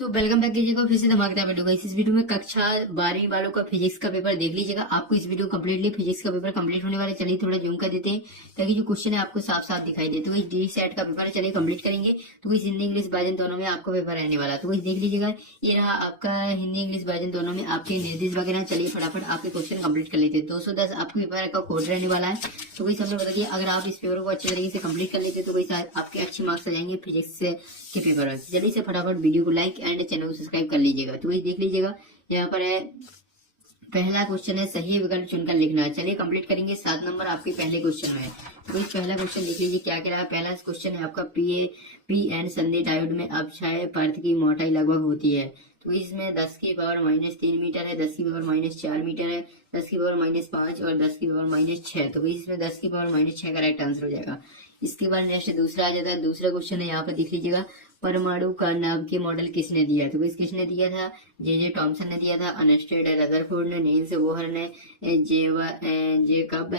तो welcome back कीजिएगा फिर से धमाकेदार वीडियो का। इस वीडियो में कक्षा 12वीं वालों का फिजिक्स का पेपर देख लीजिएगा। आपको इस वीडियो कम्प्लीटली फिजिक्स का पेपर कंप्लीट होने वाले। चलिए थोड़ा जूम कर देते हैं ताकि जो क्वेश्चन है आपको साफ साफ दिखाई दे। तो डी सेट का पेपर है, चलिए कंप्लीट करेंगे। तो इस हिंदी इंग्लिश बाइजन दोनों में आपको पेपर रहने वाला। तो देख लीजिएगा, ये रहा आपका हिंदी इंग्लिश बाइजन दोनों में आपके निर्देश वगैरह। चलिए फटाफट आपके क्वेश्चन कंप्लीट कर लेते हैं। 210 आपके पेपर का कोड रहने वाला है। तो वही सबने बता दिया, अगर आप इस पेपर को अच्छे तरीके से कंप्लीट कर लेते तो वही आपके अच्छे मार्क्स आ जाएंगे फिजिक्स के पेपर में। जल्दी से फटाफट वीडियो को लाइक एंड चैनल को सब्सक्राइब कर लीजिएगा। तो वही देख लीजिएगा, यहाँ पर है पहला क्वेश्चन है सही विकल्प चुनकर लिखना है। चलिए कंप्लीट करेंगे। 7 नंबर आपके पहले क्वेश्चन में है। तो वही पहला क्वेश्चन देख लीजिए क्या कह रहा है। पहला क्वेश्चन है आपका पी एन संधि डायोड में अपक्षय पर्थ की मोटाई लगभग होती है। तो इसमें 10 की पावर -3 मीटर है, 10 की पावर -4 मीटर है, 10 की पावर -5 और 10 की पावर -6। तो इसमें 10 की पावर -6 करेक्ट आंसर हो जाएगा। इसके बाद नेक्स्ट दूसरा आ जाता है। दूसरा क्वेश्चन है, यहाँ पर देख लीजिएगा, परमाणु का नाम के मॉडल किसने दिया। तो किसने दिया था? जे टॉमसन ने दिया था, अर्नेस्ट रदरफोर्ड ने, नील्स बोहर ने, जेकब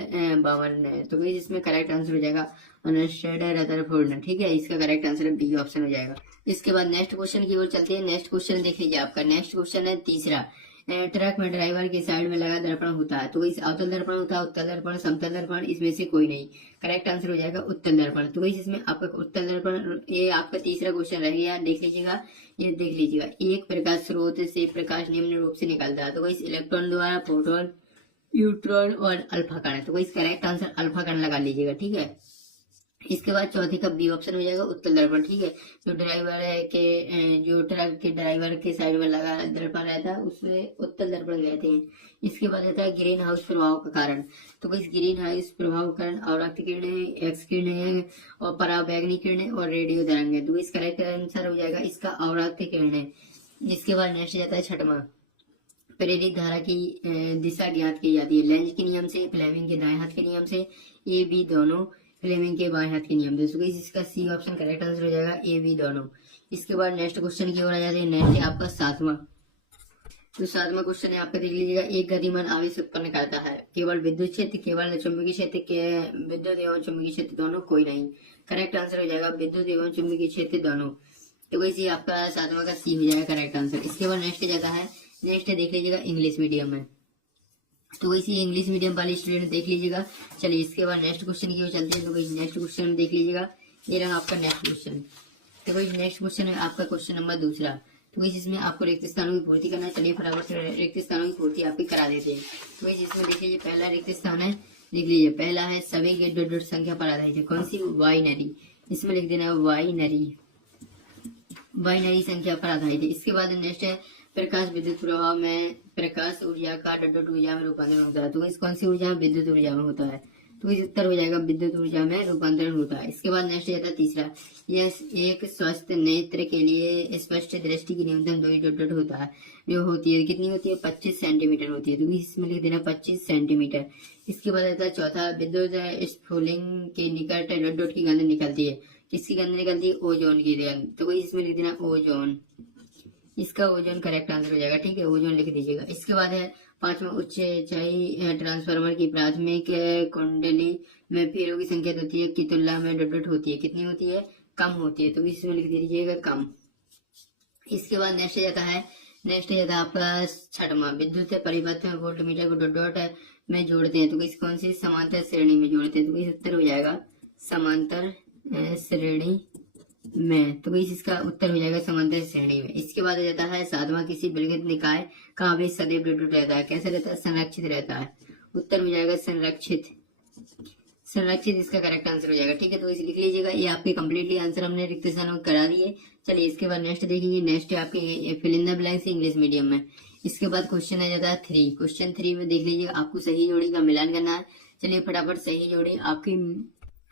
बामर ने। तो इसमें करेक्ट आंसर हो जाएगा अर्नेस्ट रदरफोर्ड ने। ठीक है, इसका करेक्ट आंसर बी ऑप्शन हो जाएगा। इसके बाद नेक्स्ट क्वेश्चन की ओर चलते हैं। नेक्स्ट क्वेश्चन देख लीजिए, आपका नेक्स्ट क्वेश्चन है तीसरा। ट्रक में ड्राइवर के साइड में लगा दर्पण होता है। तो इस अवतल दर्पण होता है, उत्तल दर्पण, समतल दर्पण, इसमें से कोई नहीं। करेक्ट आंसर हो जाएगा उत्तल दर्पण। तो इसमें आपका उत्तल दर्पण, ये आपका तीसरा क्वेश्चन रह गया। देख लीजिएगा, ये देख लीजिएगा, एक प्रकाश स्रोत से प्रकाश निम्न रूप से निकलता है। तो इस इलेक्ट्रॉन द्वारा प्रोटॉन, न्यूट्रॉन और अल्फा कण। तो इस करेक्ट आंसर अल्फा कण लगा लीजिएगा। ठीक है, इसके बाद चौथे का बी ऑप्शन हो जाएगा उत्तल दर्पण। ठीक है, जो ड्राइवर है के जो ट्रक के ड्राइवर के साइड में लगा दर्पण रहता है उसमें उत्तल दर्पण कहते हैं। इसके बाद आता है ग्रीन हाउस प्रभाव का कारण। तो इस ग्रीन हाउस प्रभाव का कारण अवरक्त किरणें, एक्स किरणें और पराबैंगनी किरणें और रेडियो तरंग है। तो इस करेक्ट आंसर हो जाएगा इसका अवरक्त किरणें। इसके बाद नेक्स्ट जाता है छठवां, प्रेरित धारा की दिशा ज्ञात की जाती है। लेंज के नियम से, फ्लेमिंग के दाएं हाथ के नियम से, ए बी दोनों, फ्लेमिंग के बाएं हाथ के नियम से। इसका सी ऑप्शन करेक्ट आंसर हो जाएगा ए बी दोनों। इसके बाद नेक्स्ट क्वेश्चन की ओर आ जाते हैं। नेक्स्ट है आपका सातवां। तो सातवां क्वेश्चन है आपका, देख लीजिएगा, एक गतिमान आवेश उत्पन्न करता है केवल विद्युत क्षेत्र, केवल चुंबकीय क्षेत्र के, विद्युत एवं चुंबकीय क्षेत्र दोनों, कोई नहीं। करेक्ट आंसर हो जाएगा विद्युत एवं चुंबकीय क्षेत्र दोनों। तो वैसे आपका सातवां का सी हो जाएगा करेक्ट आंसर। इसके बाद नेक्स्ट जाता है, नेक्स्ट देख लीजिएगा इंग्लिश मीडियम में। तो वैसे इंग्लिश मीडियम वाले स्टूडेंट देख लीजिएगा। चलिए इसके बाद नेक्स्ट क्वेश्चन की ओर चलते हैं। तो वही नेक्स्ट क्वेश्चन देख लीजिएगा, ये रहा आपका नेक्स्ट क्वेश्चन। तो वही नेक्स्ट क्वेश्चन है आपका क्वेश्चन नंबर दूसरा। तो वही इसमें आपको रिक्त स्थानों की पूर्ति करना है। चलिए फटाफट से रिक्त स्थानों की पूर्ति आपकी करा देते हैं। तो वही इसमें देख लीजिए, पहला रिक्त स्थान है, देख लीजिए, पहला है सभी गेट डॉट डॉट संख्या पर आधारित है। कौन सी? वाइनरी। इसमें लिख देना है वाइनरी, बाइनरी संख्या पर आधारित है। इसके बाद नेक्स्ट है प्रकाश विद्युत प्रवाह में प्रकाश ऊर्जा का डॉट ऊर्जा में रूपांतरण होता है। तो इस कौन सी ऊर्जा में? विद्युत ऊर्जा में होता है। तो इस उत्तर हो जाएगा विद्युत ऊर्जा में रूपांतरण होता है। इसके बाद नेक्स्ट जाता है तीसरा, यह एक स्वस्थ नेत्र के लिए स्पष्ट दृष्टि की न्यूनतम दूरी डॉट डॉट होता है, जो होती है, कितनी होती है? 25 सेंटीमीटर होती है। तो इसमें लिख देना 25 सेंटीमीटर। इसके बाद आता है चौथा, विद्युत स्फुलिंग के निकट डॉट डॉट की गंध निकलती है। किसकी गंध निकलती है? ओजोन की गंध। तो इसमें लिख देना ओजोन। इसका ओजोन करेक्ट आंसर हो जाएगा। ठीक है, ओजोन लिख दीजिएगा। इसके बाद है पांचवा, उच्च ऊंचाई ट्रांसफार्मर की प्राथमिक कुंडली में फेरों की संख्या होती है की तुलना में डॉट डॉट होती है, कितनी होती है? कम होती है। तो इसमें लिख दीजिएगा कम। इसके बाद नेक्स्ट जाता है, नेक्स्ट जाता है आपका छठवां, विद्युत परिपथ में वोल्टमीटर को डॉट डॉट में जोड़ते हैं। तो इस कौन सी? समांतर श्रेणी में जोड़ते हैं। तो इस उत्तर हो जाएगा समांतर श्रेणी में। तो इसका उत्तर हो जाएगा समांतर श्रेणी में। इसके बाद आ जाता है सातवां, किसी विलगित निकाय का आवेश सदैव डॉट डॉट रहता है। कैसे रहता है? संरक्षित रहता है। उत्तर हो जाएगा संरक्षित। संरक्षित इसका करेक्ट आंसर हो जाएगा। ठीक है, तो इसे लिख लीजिएगा। ये आपके कंप्लीटली आंसर हमने रिक्त स्थानों को करा दिए। चलिए इसके बाद नेक्स्ट देखेंगे। नेक्स्ट है आपके fill in the blanks English medium में। इसके बाद क्वेश्चन आ जाता है 3। क्वेश्चन 3 में देख लीजिएगा, आपको सही जोड़ी का मिलान करना है। चलिए फटाफट सही जोड़ी आपकी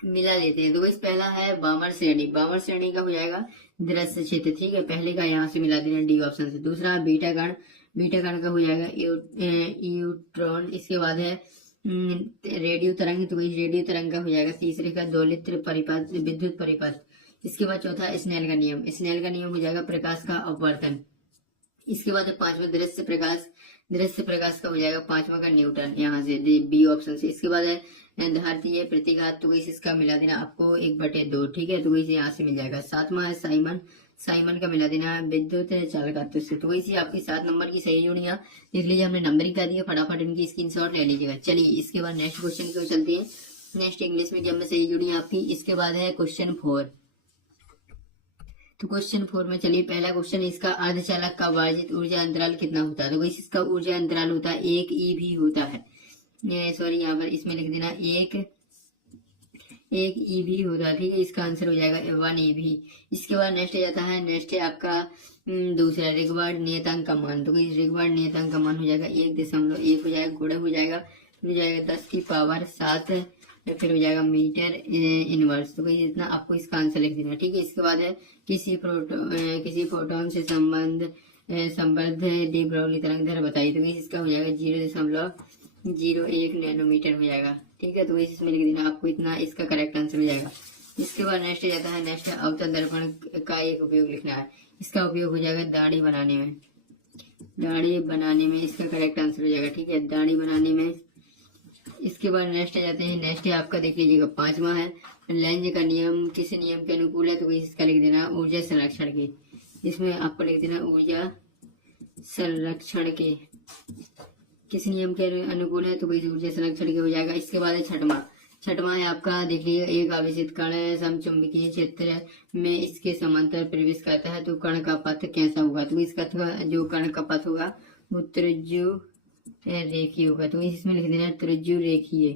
मिला लेते हैं। तो इस पहला है वामन श्रेणी। वामन श्रेणी का हो जाएगा दृश्य क्षेत्र। ठीक है, पहले का यहाँ से मिला देना डी ऑप्शन से। दूसरा बीटा कण, बीटा कण का हो जाएगा न्यूट्रॉन। इसके बाद है रेडियो तरंग। तो इस रेडियो तरंग का हो जाएगा। तीसरे का दोलित्र परिपथ, विद्युत परिपथ। इसके बाद चौथा स्नेल का नियम। स्नेल का नियम हो जाएगा प्रकाश का अपवर्तन। इसके बाद पांचवा दृश्य प्रकाश। दृश्य प्रकाश का हो जाएगा पांचवा का न्यूटन, यहाँ से बी ऑप्शन से। इसके बाद है धारतीय प्रतिघात। तो इसका मिला देना आपको 1/2। ठीक है, तो इसे यहाँ से मिल जाएगा। सातवां है साइमन। साइमन का मिला देना विद्युत चालकत्व से। तो वैसे आपकी 7 नंबर की सही जोड़ियां देख लीजिए, हमने नंबरिंग कर दिया, फटाफट इनकी स्क्रीनशॉट ले लीजिएगा। चलिए इसके बाद नेक्स्ट क्वेश्चन की ओर चलते हैं। नेक्स्ट इंग्लिश मीडियम में सही जोड़ी आपकी। इसके बाद है क्वेश्चन 4। तो क्वेश्चन 4 में चलिए पहला क्वेश्चन, इसका अर्धचालक का वार्जित ऊर्जा अंतराल कितना होता है। तो वैसे इसका ऊर्जा अंतराल होता है 1 EV होता है, सॉरी यहाँ पर इसमें लिख देना 1 EV होता है, ठीक है। इसका आंसर हो जाएगा 1 EV। इसके बाद नेक्स्ट जाता है, नेक्स्ट है आपका दूसरा रिक्वायर्ड नियतांक का मान। तो इस रिक्वायर्ड नियतांक का मान हो जाएगा 1.1 हो जाएगा, गुणा हो जाएगा 10 की पावर 7, फिर हो जाएगा मीटर इनवर्स। तो भाई इतना आपको इसका आंसर लिख देना, ठीक है। इसके बाद है किसी फोटोन से संबद्ध डी ब्रॉगली तरंग दैर्घ्य बताइए। तो इसका हो जाएगा 0.01 नैनोमीटर हो जाएगा, ठीक है। तो इसमें लिख देना आपको इतना, इसका करेक्ट आंसर हो जाएगा। इसके बाद नेक्स्ट जाता है, नेक्स्ट अवतल दर्पण का एक उपयोग लिखना है। इसका उपयोग हो जाएगा दाढ़ी बनाने में, इसका करेक्ट आंसर हो जाएगा, ठीक है, दाढ़ी बनाने में। इसके बाद नेक्स्ट जाते हैं, नेक्स्ट है आपका देख लीजिएगा 5वां है, लेंज का नियम किस नियम के अनुकूल है। तो इसका लिख देना ऊर्जा संरक्षण के, इसमें आपको लिख देना ऊर्जा संरक्षण के किस नियम के अनुकूल है। तो ऊर्जा संरक्षण के हो जाएगा। इसके बाद है छठवां है आपका देख लीजिए, एक आवेशित कण समचुंबकीय क्षेत्र में इसके समांतर प्रवेश करता है तो कण का पथ कैसा होगा। तो इसका जो कण का पथ होगा वो त्रिज्यू रेखीय होगा। तो इसमें लिख देना त्रिज्यू रेखीय।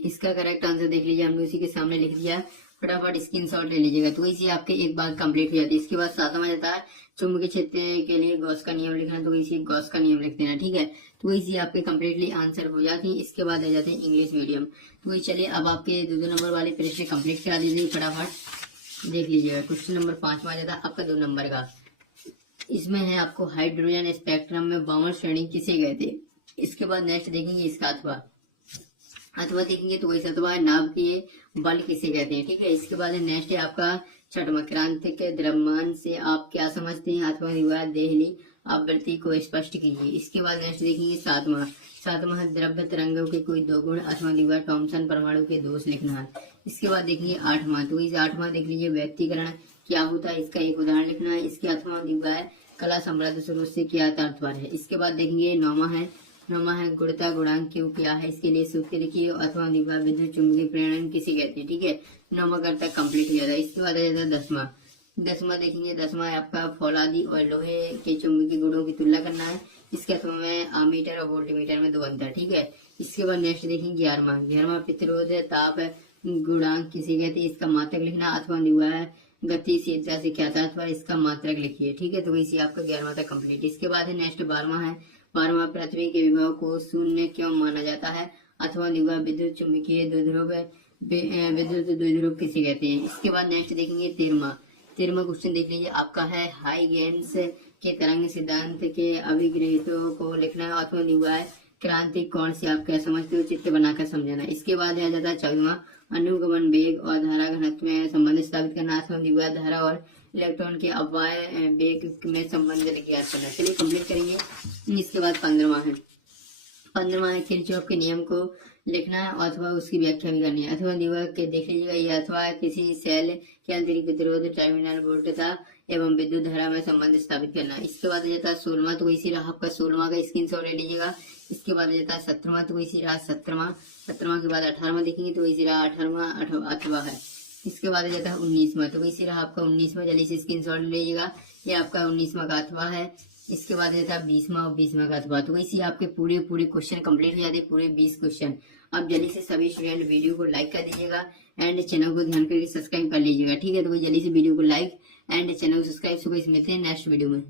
इसका करेक्ट आंसर देख लीजिए, हमने उसी के सामने लिख दिया, फटाफट स्क्रीनशॉट ले लीजिएगा। तो इसी आपके एक बात कंप्लीट हो जाती है। इसके बाद 7वां जाता है चुंबकीय क्षेत्र के लिए गॉस का नियम लिखना। तो इसी गॉस का नियम लिख देना, ठीक है। तो इसी आपके कम्प्लीटली आंसर हो जाती है। इसके बाद आ जाते हैं इंग्लिश मीडियम। तो चलिए अब आपके 2 नंबर वाले प्रश्न कंप्लीट करा दीजिए, फटाफट देख लीजिएगा। क्वेश्चन नंबर 5वां जाता है आपका 2 नंबर का। इसमें है आपको हाइड्रोजन स्पेक्ट्रम में 52 श्रेणी किसे कहते हैं। इसके बाद नेक्स्ट देखेंगे इसका अथवा देखेंगे। तो वैसे अथवा नाभ के बल किसे कहते हैं, ठीक है। इसके बाद नेक्स्ट है आपका 6वां, क्रांतिक द्रव्यमान से आप क्या समझते हैं। अथवा विवाद देहली आवृत्ति को स्पष्ट कीजिए। इसके बाद नेक्स्ट देखेंगे 7वां द्रव्य तरंगों के कोई 2 गुण अथवा दिवा थॉमसन परमाणु के दोष लिखना है। इसके बाद देखेंगे 8वां। तो इस 8वां देख लीजिए व्यक्तिकरण क्या होता है, इसका एक उदाहरण लिखना है। इसके अथवा दिवा कला समृद्ध स्रोत से क्या तात्पर्य है। इसके बाद देखेंगे 9वां है गुणता गुणांक क्यों क्या है, इसके लिए सूत्र लिखिए। अथवा दिवा विद्युत चुंबकीय प्रेरण किसे कहते हैं, ठीक है। 9वां करता कंप्लीट हो जाता है। इसके बाद आ जाता है 10वां देखेंगे। 10वां है आपका फौलादी और लोहे के चुंबकीय गुणों की तुलना करना है। इसके अथवा में आमीटर और वोल्टमीटर में 2 अंतर, ठीक है। इसके बाद नेक्स्ट देखेंगे 11वां प्रतिरोध ताप गुणांक किसे कहते हैं, इसका मात्रक लिखना। अथवा दिवा गतिशीलता से क्या तात्पर्य, इसका मात्रक लिखिए, ठीक है। तो इसी आपका 11वां तक कंप्लीट। इसके बाद है नेक्स्ट 12वां पृथ्वी के विभव को शून्य क्यों माना जाता है। अथवा दिवा विद्युत चुंबकीय विद्युत द्विध्रुव किसे कहते हैं। इसके बाद नेक्स्ट देखेंगे 13वां क्वेश्चन देख लीजिए आपका है हाइगेंस के तरंग सिद्धांत के अभिग्रहितों को लिखना है। अथवा दिवा क्रांति कौन से आप क्या समझते हो, चित्र बनाकर समझाना। इसके बाद आ जाता है 14वां अनुगमन वेग और धारा घनत्व में संबंध स्थापित करना। अथवा दिवा धारा और इलेक्ट्रॉन के अपवाय वेग में संबंध ज्ञात करना। चलिए कंप्लीट करेंगे। इसके बाद 15वां है किरचॉफ के नियम को लिखना है अथवा उसकी व्याख्या भी करनी है। अथवा दिवा के देख लीजिएगा ये अथवा किसी सेल के आंतरिक प्रतिरोध टर्मिनल वोल्टता एवं विद्युत धारा में संबंध स्थापित करना। इसके बाद जाता है 16वां। तो इसी रहा आपका 16वां का स्क्रीनशॉट ले लीजिएगा। इसके बाद जाता है 17वां। तो इसी रहा 17वां के बाद 18वां देखेंगे। तो इसी रहा 18वां अथवा है। इसके बाद जाता है 19वां। तो इसी रहा आपका 19वां, जल्दी से स्क्रीनशॉट ले लीजिएगा। ये आपका 19वां का अथवा है। इसके बाद रहता है 20वां का अथवा। तो इसी आपके पूरे क्वेश्चन कंप्लीट हो जाते हैं, पूरे 20 क्वेश्चन। अब जल्दी से सभी स्टूडेंट वीडियो को लाइक कर दीजिएगा एंड चैनल को ध्यान करके सब्सक्राइब कर लीजिएगा, ठीक है। तो जल्दी से वीडियो को लाइक एंड चैनल को सब्सक्राइब। सुबह मिलते हैं नेक्स्ट वीडियो में।